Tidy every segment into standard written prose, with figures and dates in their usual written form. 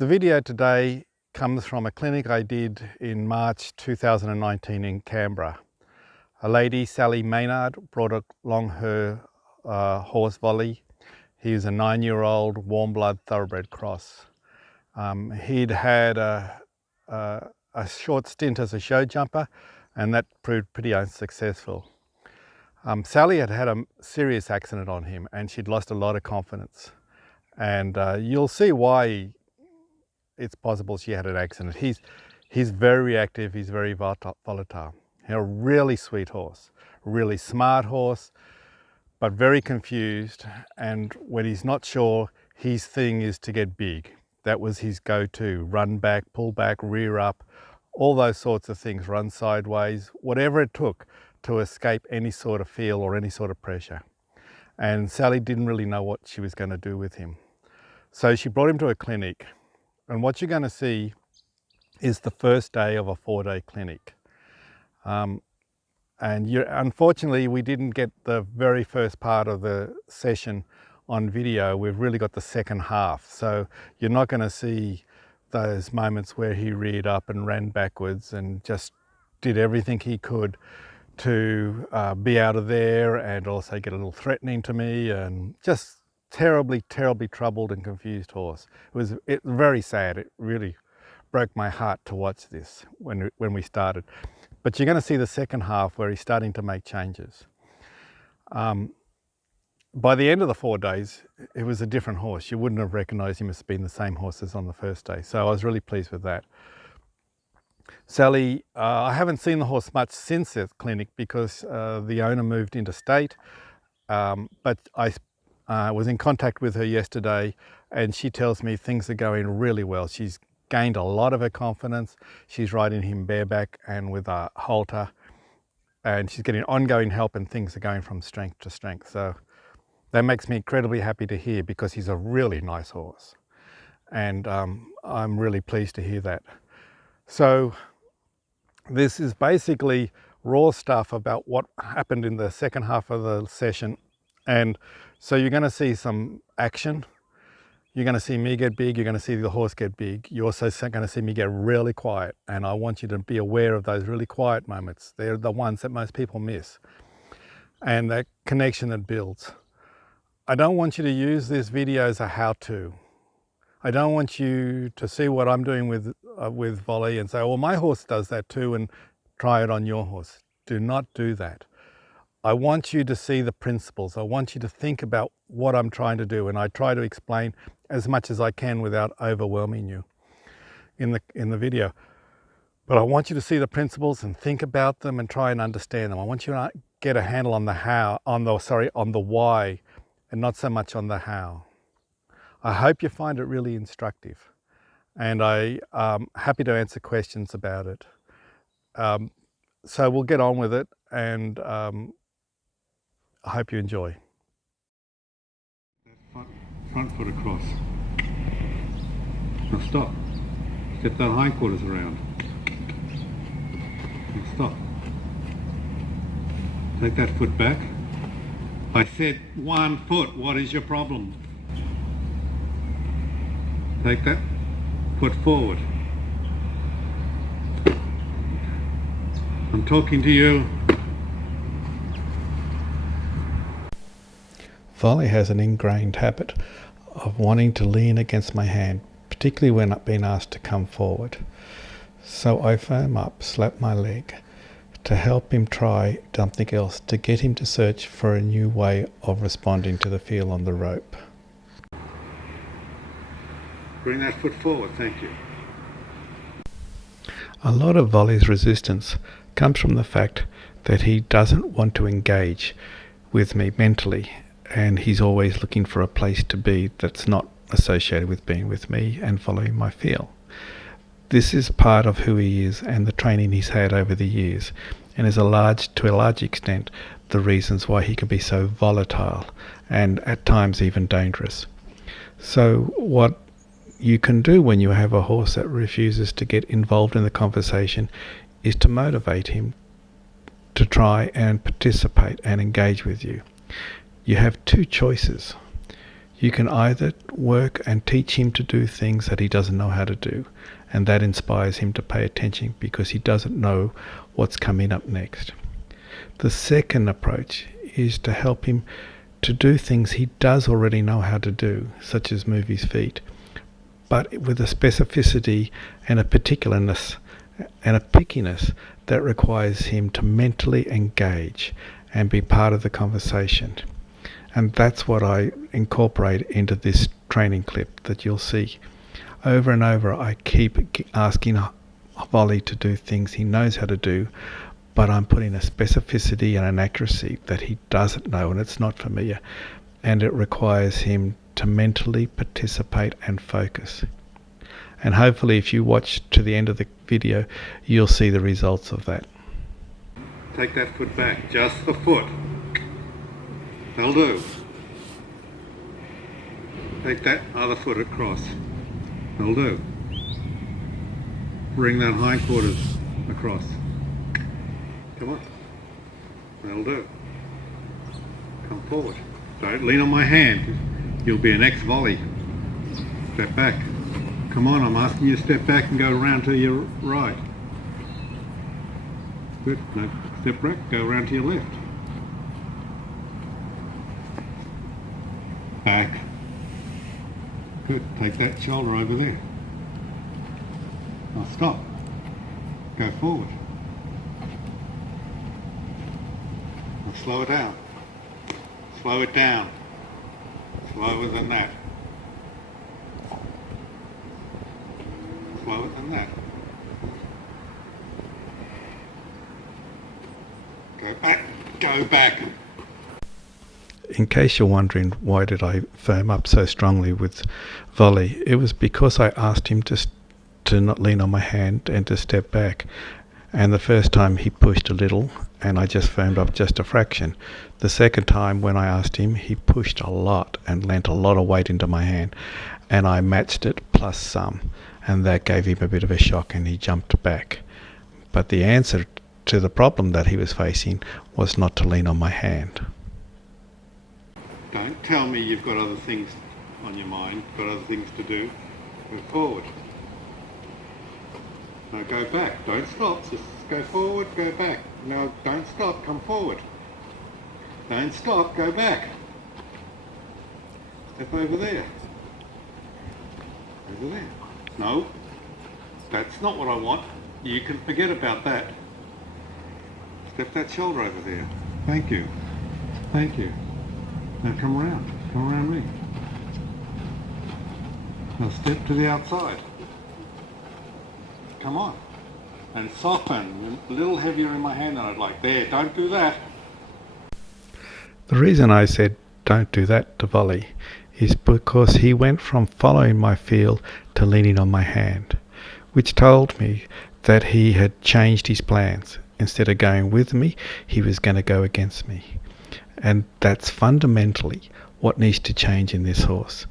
The video today comes from a clinic I did in March 2019 in Canberra. A lady, Sally Maynard, brought along her horse Volley. He was a 9-year-old Warmblood thoroughbred cross. He'd had a short stint as a show jumper, and that proved pretty unsuccessful. Sally had had a serious accident on him, and she'd lost a lot of confidence. And you'll see why it's possible she had an accident. He's very reactive, he's very volatile. A really sweet horse, really smart horse, but very confused. And when he's not sure, his thing is to get big. That was his go-to: run back, pull back, rear up, all those sorts of things, run sideways, whatever it took to escape any sort of feel or any sort of pressure. And Sally didn't really know what she was going to do with him. So she brought him to a clinic. And what you're going to see is the first day of a 4-day clinic. Unfortunately, we didn't get the very first part of the session on video. We've really got the second half. So you're not going to see those moments where he reared up and ran backwards and just did everything he could to be out of there, and also get a little threatening to me, and just terribly troubled and confused horse. It was very sad. It really broke my heart to watch this when we started. But you're going to see the second half where he's starting to make changes. By the end of the 4 days, it was a different horse. You wouldn't have recognized him as being the same horse as on the first day. So I was really pleased with that. Sally, I haven't seen the horse much since the clinic because the owner moved interstate, but I was in contact with her yesterday, and she tells me things are going really well. She's gained a lot of her confidence. She's riding him bareback and with a halter, and she's getting ongoing help, and things are going from strength to strength. So that makes me incredibly happy to hear, because he's a really nice horse, and I'm really pleased to hear that. So this is basically raw stuff about what happened in the second half of the session. And so you're going to see some action. You're going to see me get big. You're going to see the horse get big. You're also going to see me get really quiet. And I want you to be aware of those really quiet moments. They're the ones that most people miss. And that connection that builds. I don't want you to use this video as a how-to. I don't want you to see what I'm doing with Volley and say, well, my horse does that too, and try it on your horse. Do not do that. I want you to see the principles. I want you to think about what I'm trying to do, and I try to explain as much as I can without overwhelming you in the video. But I want you to see the principles and think about them and try and understand them. I want you to get a handle on the why, and not so much on the how. I hope you find it really instructive, and I'm happy to answer questions about it. So we'll get on with it, and I hope you enjoy. Front foot across. Now stop. Get that hindquarters around. Now stop. Take that foot back. I said 1 foot. What is your problem? Take that foot forward. I'm talking to you. Volley has an ingrained habit of wanting to lean against my hand, particularly when being asked to come forward. So I firm up, slap my leg, to help him try something else, to get him to search for a new way of responding to the feel on the rope. Bring that foot forward, thank you. A lot of Volley's resistance comes from the fact that he doesn't want to engage with me mentally, and he's always looking for a place to be that's not associated with being with me and following my feel. This is part of who he is and the training he's had over the years, and is to a large extent the reasons why he can be so volatile and at times even dangerous. So what you can do when you have a horse that refuses to get involved in the conversation is to motivate him to try and participate and engage with you. You have two choices. You can either work and teach him to do things that he doesn't know how to do, and that inspires him to pay attention because he doesn't know what's coming up next. The second approach is to help him to do things he does already know how to do, such as move his feet, but with a specificity and a particularness and a pickiness that requires him to mentally engage and be part of the conversation. And that's what I incorporate into this training clip that you'll see. Over and over, I keep asking Volley to do things he knows how to do, but I'm putting a specificity and an accuracy that he doesn't know and it's not familiar. And it requires him to mentally participate and focus. And hopefully if you watch to the end of the video, you'll see the results of that. Take that foot back, just the foot. That'll do. Take that other foot across. That'll do. Bring that hindquarters across. Come on. That'll do. Come forward. Don't lean on my hand. You'll be an ex-volley. Step back. Come on, I'm asking you to step back and go around to your right. Good. No, step back, go around to your left. Back. Good. Take that shoulder over there. Now stop. Go forward. Now slow it down. Slow it down. Slower than that. Slower than that. Go back. Go back. In case you're wondering why did I firm up so strongly with Volley, it was because I asked him to not lean on my hand and to step back. And the first time he pushed a little and I just firmed up just a fraction. The second time when I asked him, he pushed a lot and lent a lot of weight into my hand, and I matched it plus some, and that gave him a bit of a shock and he jumped back. But the answer to the problem that he was facing was not to lean on my hand. Don't tell me you've got other things on your mind, got other things to do. Go forward. No, go back. Don't stop. Just go forward, go back. No, don't stop. Come forward. Don't stop. Go back. Step over there. Over there. No, that's not what I want. You can forget about that. Step that shoulder over there. Thank you. Thank you. Now come around. Come around me. Now step to the outside. Come on. And soften. A little heavier in my hand than I'd like. There, don't do that. The reason I said don't do that to Volley is because he went from following my feel to leaning on my hand, which told me that he had changed his plans. Instead of going with me, he was going to go against me. And that's fundamentally what needs to change in this horse.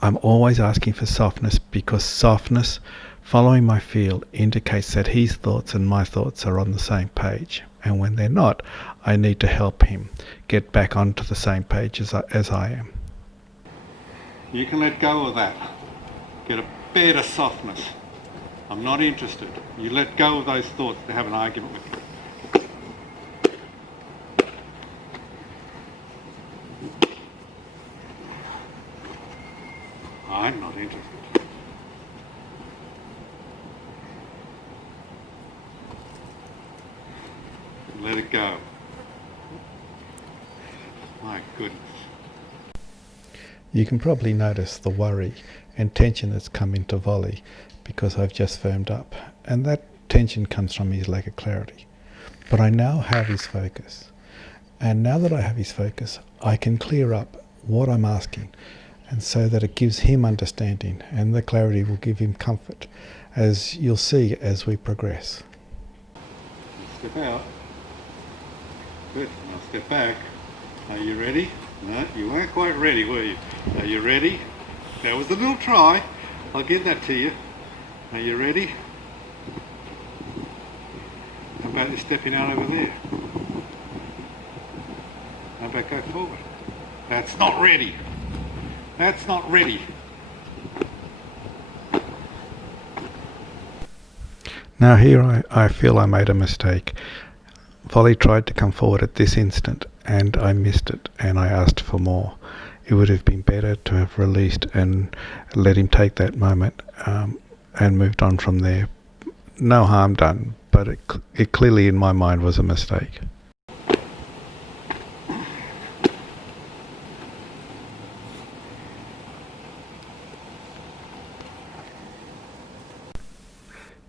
I'm always asking for softness because softness, following my feel, indicates that his thoughts and my thoughts are on the same page. And when they're not, I need to help him get back onto the same page as I am. You can let go of that. Get a bit of softness. I'm not interested. You let go of those thoughts to have an argument with me. I'm not interested. Let it go. My goodness. You can probably notice the worry and tension that's come into Volley because I've just firmed up, and that tension comes from his lack of clarity. But I now have his focus, and now that I have his focus, I can clear up what I'm asking, and so that it gives him understanding, and the clarity will give him comfort, as you'll see as we progress. Step out. Good. Now step back. Are you ready? No, you weren't quite ready, were you? Are you ready? That was a little try. I'll give that to you. Are you ready? How about you stepping out over there? How about go forward? That's not ready. That's not ready. Now here I feel I made a mistake. Volley tried to come forward at this instant and I missed it and I asked for more. It would have been better to have released and let him take that moment and moved on from there. No harm done, but it clearly in my mind was a mistake.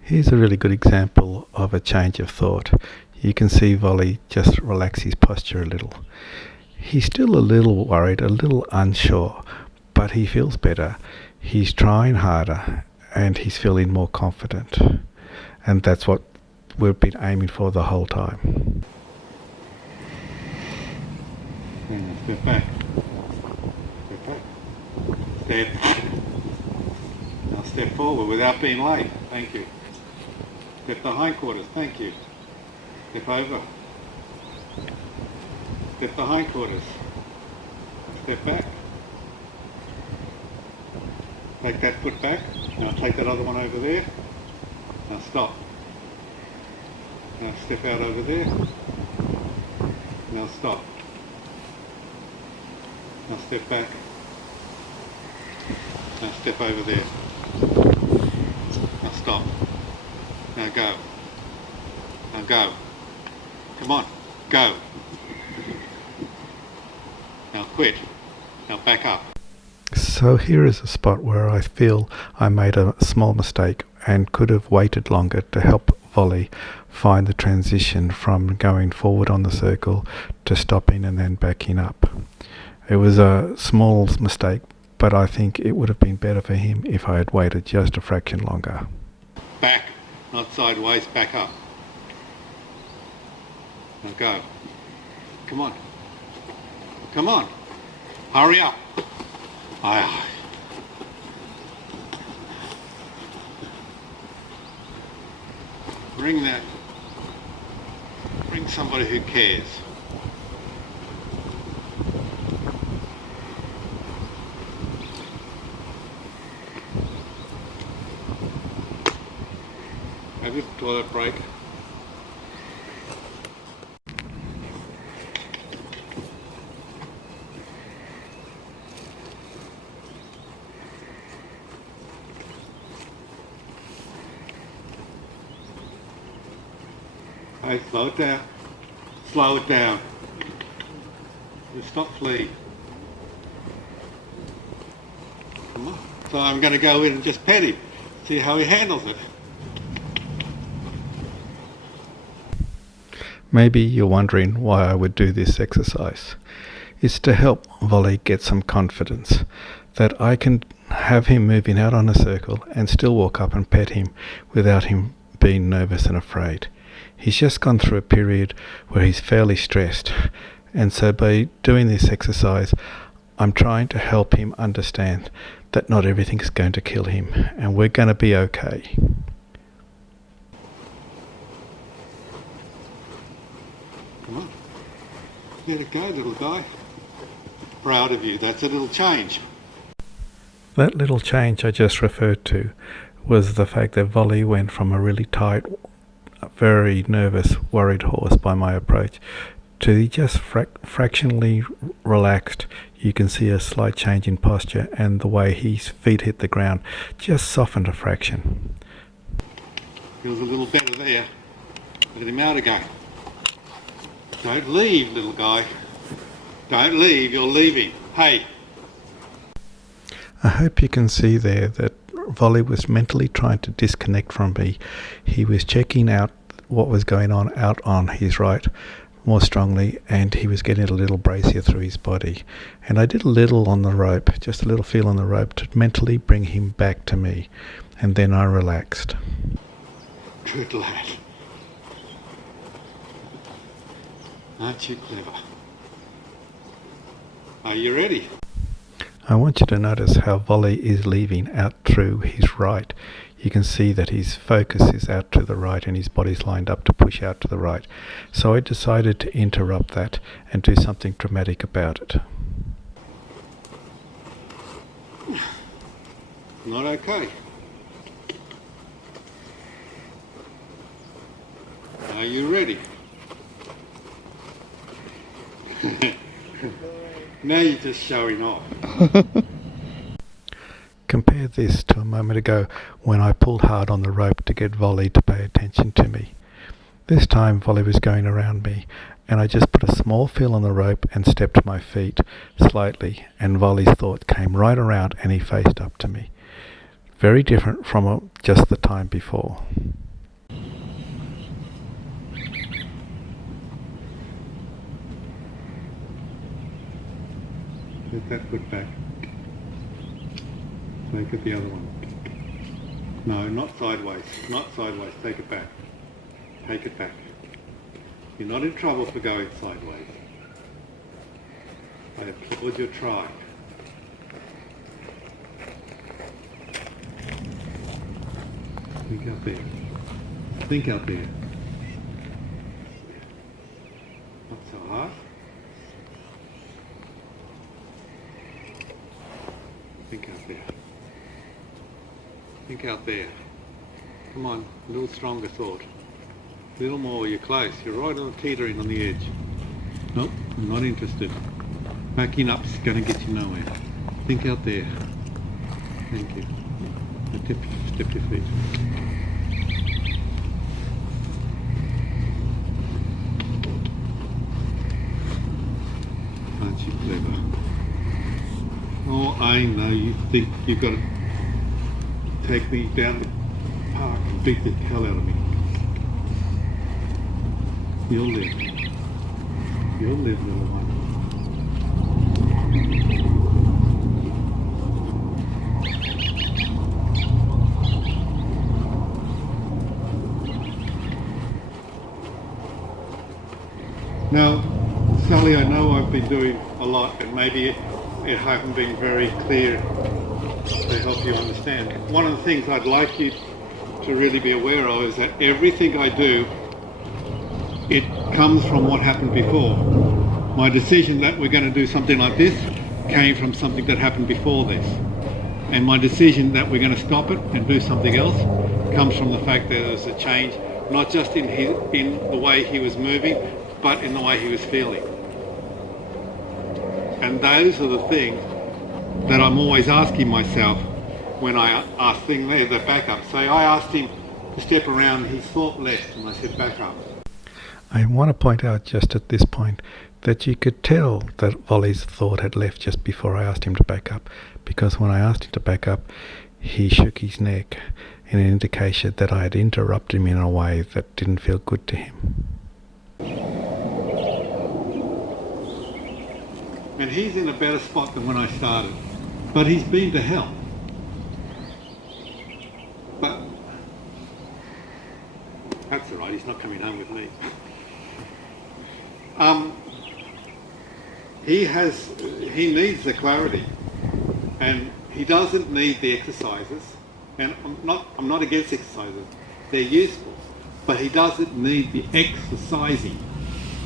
Here's a really good example of a change of thought. You can see Volley just relax his posture a little. He's still a little worried, a little unsure, but he feels better. He's trying harder and he's feeling more confident. And that's what we've been aiming for the whole time. Step back. Step back. Step. Now step forward without being late. Thank you. Step the hindquarters. Thank you. Step over. Step the hindquarters. Step back. Take that foot back. Now take that other one over there. Now stop. Now step out over there. Now stop. Now step back. Now step over there. Now stop. Now go. Now go. Come on. Go. Now quit. Now back up. So here is a spot where I feel I made a small mistake and could have waited longer to help Volley find the transition from going forward on the circle to stopping and then backing up. It was a small mistake, but I think it would have been better for him if I had waited just a fraction longer. Back, not sideways, back up. Now go. Come on. Come on. Hurry up. Aye. Bring that. Bring somebody who cares. Have your toilet break. Hey, slow it down. Slow it down. Just stop fleeing. Come on. So I'm going to go in and just pet him. See how he handles it. Maybe you're wondering why I would do this exercise. It's to help Volley get some confidence that I can have him moving out on a circle and still walk up and pet him without him being nervous and afraid. He's just gone through a period where he's fairly stressed, and so by doing this exercise I'm trying to help him understand that not everything's going to kill him and we're going to be okay. Come on. Let it go, little guy. Proud of you. That's a little change. That little change I just referred to was the fact that Volley went from a really tight, very nervous, worried horse by my approach to he just fractionally relaxed. You can see a slight change in posture and the way his feet hit the ground just softened a fraction. Feels a little better there. Let him out again. Don't leave, little guy. Don't leave, you're leaving. Hey. I hope you can see there that Volley was mentally trying to disconnect from me. He was checking out what was going on out on his right more strongly, and he was getting a little brazier through his body. And I did a little on the rope, just a little feel on the rope to mentally bring him back to me, and then I relaxed. Good lad. Aren't you clever? Are you ready? I want you to notice how Volley is leaving out through his right. You can see that his focus is out to the right and his body's lined up to push out to the right. So I decided to interrupt that and do something dramatic about it. Not okay. Are you ready? Now you're just showing off. Compare this to a moment ago when I pulled hard on the rope to get Volley to pay attention to me. This time Volley was going around me, and I just put a small feel on the rope and stepped my feet slightly, and Volley's thought came right around and he faced up to me. Very different from just the time before. Get that foot back. Take it the other one. No, not sideways. Not sideways. Take it back. Take it back. You're not in trouble for going sideways. I applaud your try. Think out there. Think out there. Not so hard. Think out there. Think out there. Come on, a little stronger thought. A little more, you're close. You're right on the teetering on the edge. Nope, I'm not interested. Backing up's going to get you nowhere. Think out there. Thank you. Step your feet. Aren't you clever? Oh, I know you think you've got to take me down the park and beat the hell out of me. You'll live. You'll live, little one. Now, Sally, I know I've been doing a lot, and maybe it hasn't been very clear to help you understand. One of the things I'd like you to really be aware of is that everything I do, it comes from what happened before. My decision that we're going to do something like this came from something that happened before this. And my decision that we're going to stop it and do something else comes from the fact that there's a change, not just in the way he was moving, but in the way he was feeling. And those are the things that I'm always asking myself when I ask things there, the backup. So I asked him to step around, his thought left, and I said back up. I want to point out just at this point that you could tell that Volley's thought had left just before I asked him to back up, because when I asked him to back up, he shook his neck in an indication that I had interrupted him in a way that didn't feel good to him. And he's in a better spot than when I started, but he's been to hell. But that's all right, he's not coming home with me. He needs the clarity, and he doesn't need the exercises. And I'm not against exercises; they're useful. But he doesn't need the exercising.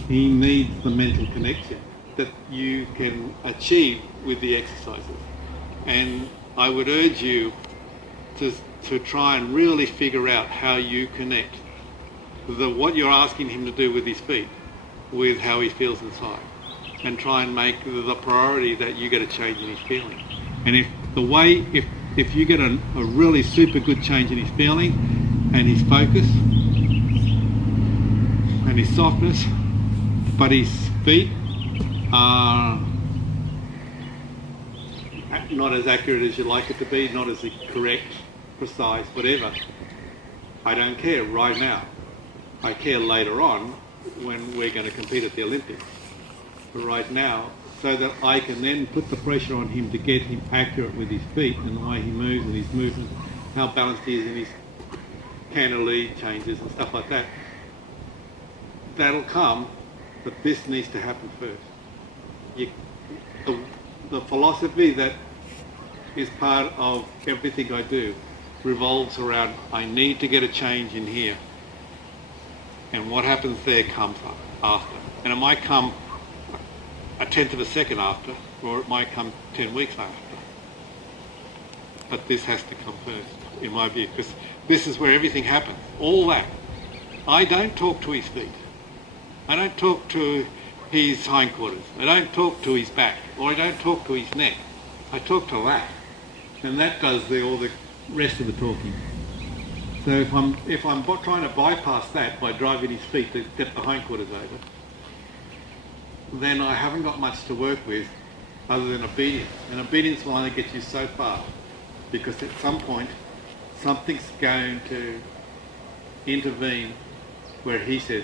He needs the mental connection that you can achieve with the exercises. And I would urge you to try and really figure out how you connect what you're asking him to do with his feet with how he feels inside, and try and make the priority that you get a change in his feeling. And if you get a really super good change in his feeling and his focus and his softness, but his feet are not as accurate as you'd like it to be, not as correct, precise, whatever, I don't care right now. I care later on when we're going to compete at the Olympics. But right now, so that I can then put the pressure on him to get him accurate with his feet and the way he moves and his movement, how balanced he is in his cantilever changes and stuff like that. That'll come, but this needs to happen first. The philosophy that is part of everything I do revolves around, I need to get a change in here. And what happens there comes up after. And it might come a tenth of a second after, or it might come 10 weeks after. but this has to come first, in my view, because this is where everything happens. All that. I don't talk to his feet. I don't talk to his hindquarters. I don't talk to his back, or I don't talk to his neck. I talk to that, and that does all the rest of the talking. So if I'm trying to bypass that by driving his feet to get the hindquarters over, then I haven't got much to work with other than obedience. And obedience will only get you so far, because at some point something's going to intervene where he says,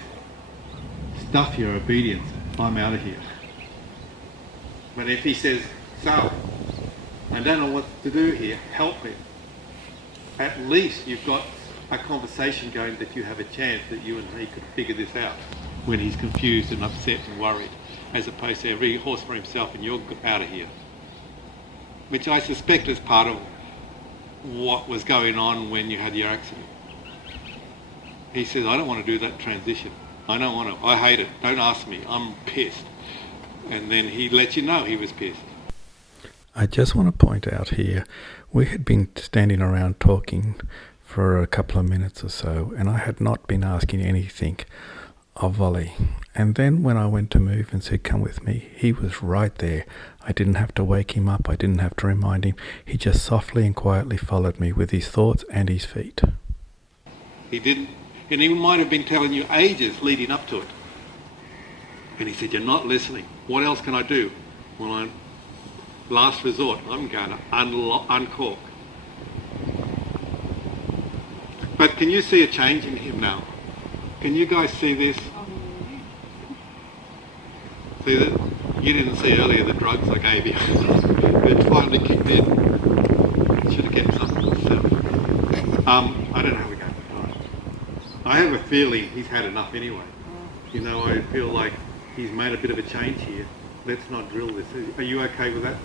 stuff your obedience, I'm out of here. But if he says, so, I don't know what to do here, help me, at least you've got a conversation going that you have a chance that you and he could figure this out when he's confused and upset and worried, as opposed to every horse for himself and you're out of here. Which I suspect is part of what was going on when you had your accident. He says, I don't want to do that transition. I don't want to. I hate it. Don't ask me. I'm pissed. And then he let you know he was pissed. I just want to point out here, we had been standing around talking for a couple of minutes or so, and I had not been asking anything of Volley. And then when I went to move and said, come with me, he was right there. I didn't have to wake him up. I didn't have to remind him. He just softly and quietly followed me with his thoughts and his feet. He didn't, and he might have been telling you ages leading up to it. And he said, you're not listening. What else can I do? Well, last resort, I'm going to uncork. But can you see a change in him now? Can you guys see this? See that? You didn't see earlier the drugs I gave you. It finally kicked in. Should have kept something. So, I don't know how we go. I have a feeling he's had enough anyway. You know, I feel like he's made a bit of a change here. Let's not drill this. Are you okay with that?